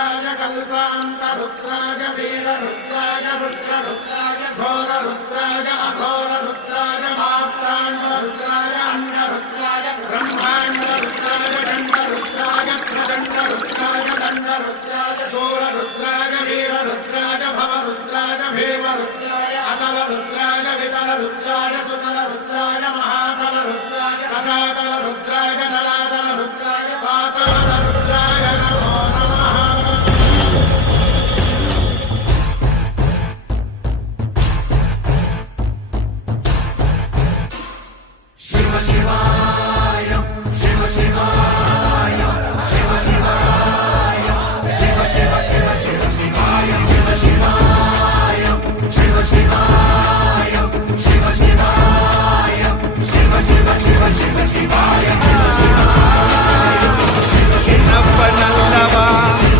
रुद्राय कल्पान्तरुद्राय वीररुद्राय रुद्ररुद्राय घोररुद्राय अघोररुद्राय मात्राण्डरुद्राय अण्डरुद्राय ब्रह्माण्डरुद्राय दण्डरुद्राय प्रचण्डरुद्राय दण्डरुद्राय शूररुद्राय वीररुद्राय भवरुद्राय भीमरुद्राय अतलरुद्राय वितलरुद्राय सुतलरुद्राय महातलरुद्राय सचातलरुद्राय जलातलरुद्राय